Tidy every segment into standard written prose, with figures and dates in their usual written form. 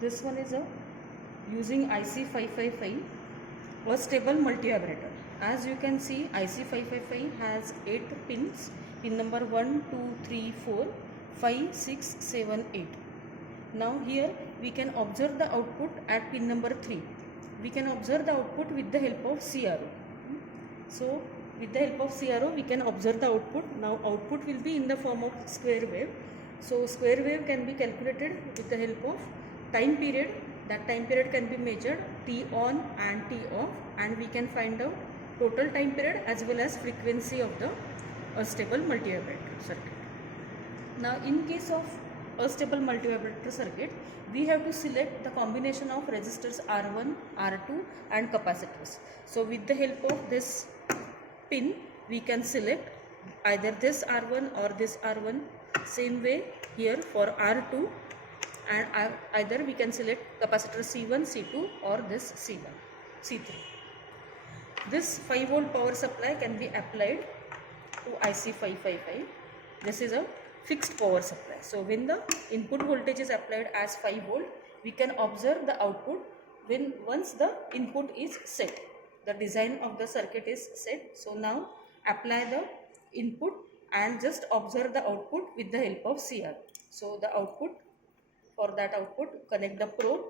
this one is a using IC555 a stable multi-vibrator. As you can see, IC555 has 8 pins, pin number 1, 2, 3, 4, 5, 6, 7, 8. Now here we can observe the output at pin number 3. We can observe the output with the help of CRO. So with the help of CRO we can observe the output. Now output will be in the form of square wave. So square wave can be calculated with the help of time period. That time period can be measured T on and T off, and we can find out total time period as well as frequency of the stable multi-vibrator circuit. Now in case of stable multi-vibrator circuit, we have to select the combination of resistors R1, R2 and capacitors. So with the help of this pin we can select either this R1 or this R1. Same way here for R2, and either we can select capacitor C1, C2 or this C1, C3. This 5 volt power supply can be applied to IC555. This is a fixed power supply. So when the input voltage is applied as 5 volt, we can observe the output once the input is set. The design of the circuit is set. So now apply the input and just observe the output with the help of CR. So the output, for that output connect the probe.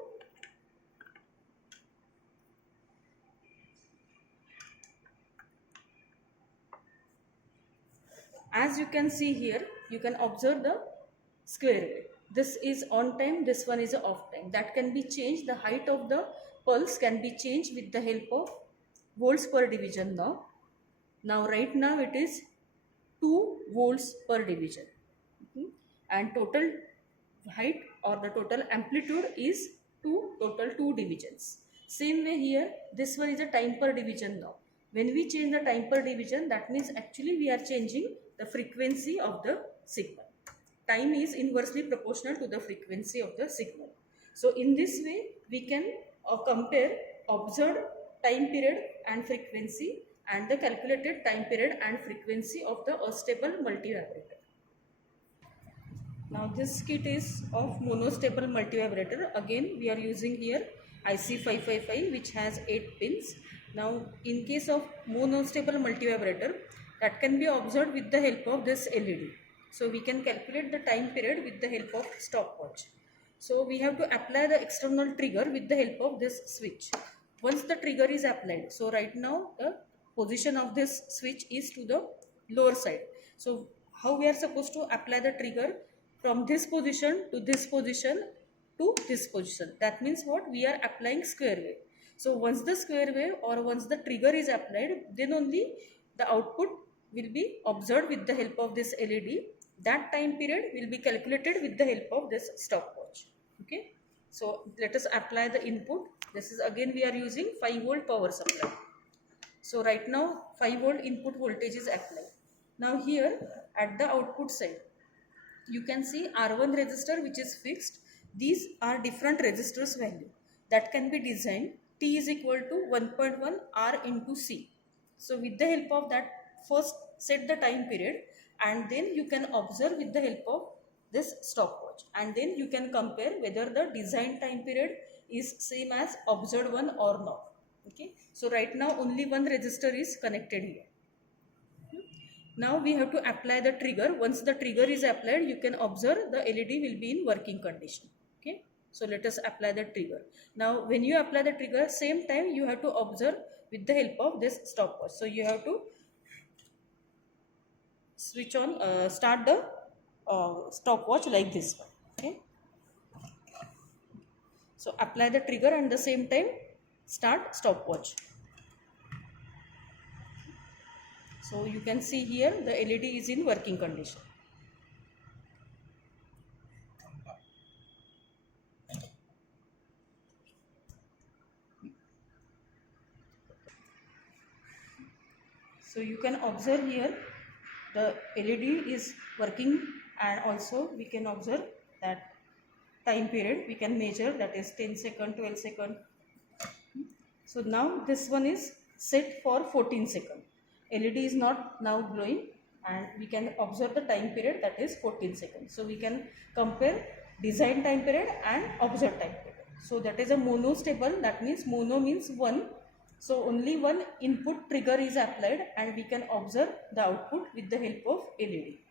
As you can see here, you can observe the square wave. This is on time, this one is off time. That can be changed. The height of the pulse can be changed with the help of volts per division now. Now right now it is 2 volts per division. And total height or the total amplitude is total 2 divisions. Same way here, this one is a time per division now. When we change the time per division, that means actually we are changing the frequency of the signal. Time is inversely proportional to the frequency of the signal. So in this way we can compare observed time period and frequency and the calculated time period and frequency of the stable multi-vibrator. Now this kit is of monostable multi-vibrator. Again we are using here IC555 which has 8 pins. Now in case of monostable multi-vibrator, that can be observed with the help of this LED. So we can calculate the time period with the help of stopwatch. So we have to apply the external trigger with the help of this switch. Once the trigger is applied, so right now the position of this switch is to the lower side. So how we are supposed to apply the trigger? From this position to this position to this position. That means what? We are applying square wave. So once the square wave or once the trigger is applied, then only the output will be observed with the help of this LED. That time period will be calculated with the help of this stopwatch. Okay. So let us apply the input. This is again we are using 5 volt power supply. So right now 5 volt input voltage is applied. Now here at the output side, you can see R1 resistor which is fixed. These are different resistors value that can be designed. T is equal to 1.1 R into C. So with the help of that, first set the time period and then you can observe with the help of this stopwatch, and then you can compare whether the design time period is same as observed one or not. Okay. So right now only one resistor is connected here. Now we have to apply the trigger. Once the trigger is applied, you can observe the LED will be in working condition. Okay. So let us apply the trigger. Now when you apply the trigger, same time you have to observe with the help of this stopwatch. So you have to switch on, start the stopwatch like this one. Okay. So apply the trigger and the same time start stopwatch. So you can see here the LED is in working condition. So you can observe here the LED is working, and also we can observe that time period we can measure, that is 10 seconds, 12 seconds. So now this one is set for 14 seconds. LED is not now glowing and we can observe the time period, that is 14 seconds. So we can compare design time period and observed time period. So that is a monostable, that means mono means one. So only one input trigger is applied and we can observe the output with the help of LED.